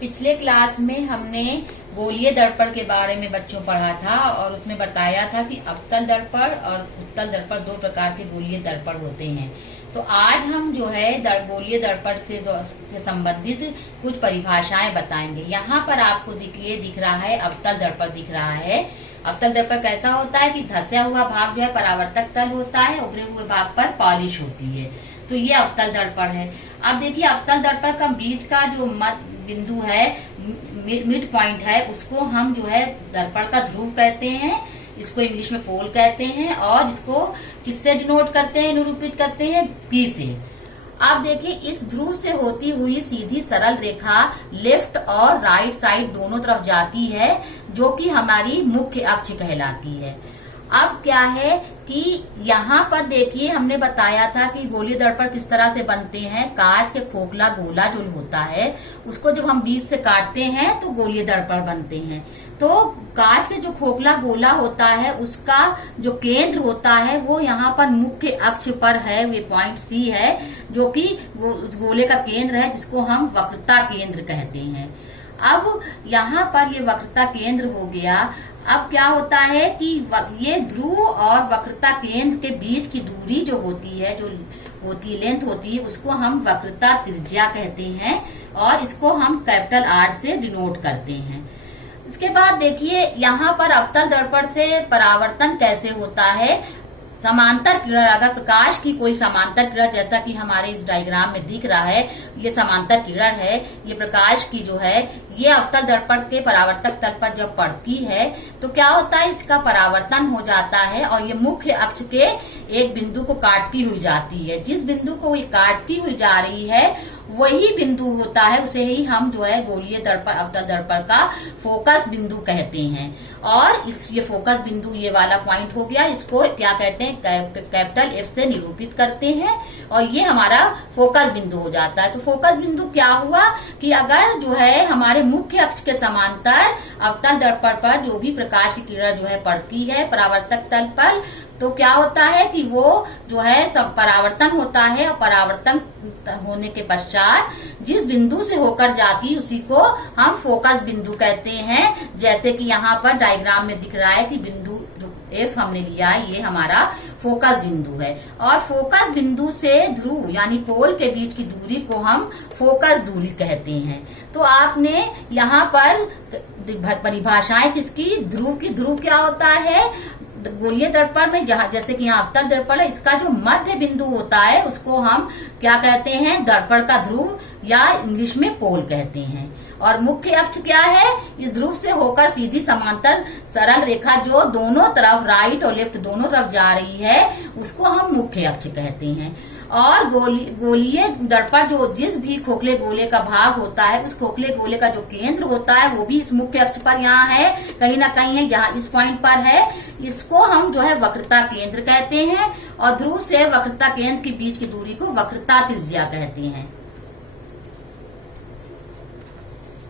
पिछले क्लास में हमने गोलीय दर्पण के बारे में बच्चों पढ़ा था और उसमें बताया था कि अवतल दर्पण और उत्तल दर्पण दो प्रकार के गोलीय दर्पण होते हैं। तो आज हम जो है गोलीय दर्पण से संबंधित कुछ परिभाषाएं बताएंगे। यहाँ पर आपको दिख रहा है अवतल दर्पण दिख रहा है। अवतल दर्पण कैसा होता है कि धंसा हुआ भाग जो है परावर्तक तल होता है, उभरे हुए भाग पर पॉलिश होती है, तो ये अवतल दर्पण है। अब देखिए अवतल दर्पण का बीच का जो मध्य बिंदु है, मिड पॉइंट है, उसको हम जो है दर्पण का ध्रुव कहते हैं, इसको इंग्लिश में पोल कहते हैं और इसको किससे डिनोट करते हैं, निरूपित करते हैं, P से। अब देखिए इस ध्रुव से होती हुई सीधी सरल रेखा लेफ्ट और राइट साइड दोनों तरफ जाती है, जो कि हमारी मुख्य अक्ष कहलाती है। अब क्या है कि यहाँ पर देखिए हमने बताया था कि गोलीय दर्पण किस तरह से बनते हैं। कांच के खोखला गोला जो होता है उसको जब हम बीच से काटते हैं तो गोलीय दर्पण बनते हैं। तो कांच के जो खोखला गोला होता है उसका जो केंद्र होता है वो यहाँ पर मुख्य अक्ष पर है, वे पॉइंट C है, जो कि वो उस गोले का केंद्र है, जिसको हम वक्रता केंद्र कहते हैं। अब यहाँ पर ये वक्रता केंद्र हो गया। अब क्या होता है कि ये ध्रुव और वक्रता केंद्र के बीच की दूरी जो होती है, लेंथ होती है, उसको हम वक्रता त्रिज्या कहते हैं और इसको हम कैपिटल R से डिनोट करते हैं। इसके बाद देखिए यहाँ पर अवतल दर्पण से परावर्तन कैसे होता है। समांतर किरण, अगर प्रकाश की कोई समांतर किरण, जैसा कि हमारे इस डायग्राम में दिख रहा है, ये समांतर किरण है, ये प्रकाश की जो है ये अवतल दर्पण के परावर्तक तल पर जब पड़ती है तो क्या होता है, इसका परावर्तन हो जाता है और ये मुख्य अक्ष के एक बिंदु को काटती हुई जाती है। जिस बिंदु को ये काटती हुई जा रही है वही बिंदु होता है, उसे ही हम जो है गोलीय दर्पण अवतल दर्पण का फोकस बिंदु कहते हैं। और ये फोकस बिंदु ये वाला पॉइंट हो गया, इसको क्या कहते हैं, कैपिटल F से निरूपित करते हैं और ये हमारा फोकस बिंदु हो जाता है। तो फोकस बिंदु क्या हुआ कि अगर जो है हमारे मुख्य अक्ष के समांतर अवतल दर्पण पर जो भी प्रकाश की किरण जो है पड़ती है परावर्तक तल पर, तो क्या होता है कि वो जो है परावर्तन होता है और परावर्तन होने के पश्चात जिस बिंदु से होकर जाती उसी को हम फोकस बिंदु कहते हैं। जैसे कि यहाँ पर डायग्राम में दिख रहा है कि बिंदु जो F हमने लिया है ये हमारा फोकस बिंदु है और फोकस बिंदु से ध्रुव यानी पोल के बीच की दूरी को हम फोकस दूरी कहते हैं। तो आपने यहाँ पर परिभाषाएं किसकी, ध्रुव की, ध्रुव क्या होता है गोलीय दर्पण में, जहाँ जैसे कि यहाँ अवतल दर्पण है, इसका जो मध्य बिंदु होता है उसको हम क्या कहते हैं, दर्पण का ध्रुव या इंग्लिश में पोल कहते हैं। और मुख्य अक्ष क्या है, इस ध्रुव से होकर सीधी समांतर सरल रेखा जो दोनों तरफ राइट और लेफ्ट दोनों तरफ जा रही है उसको हम मुख्य अक्ष कहते हैं। और गोलीय दर्पण जो जिस भी खोखले गोले का भाग होता है उस खोखले गोले का जो केंद्र होता है वो भी इस मुख्य अक्ष पर यहाँ है, कहीं ना कहीं है, यहाँ इस पॉइंट पर है, इसको हम जो है वक्रता केंद्र कहते हैं और ध्रुव से वक्रता केंद्र के बीच की दूरी को वक्रता त्रिज्या कहते हैं।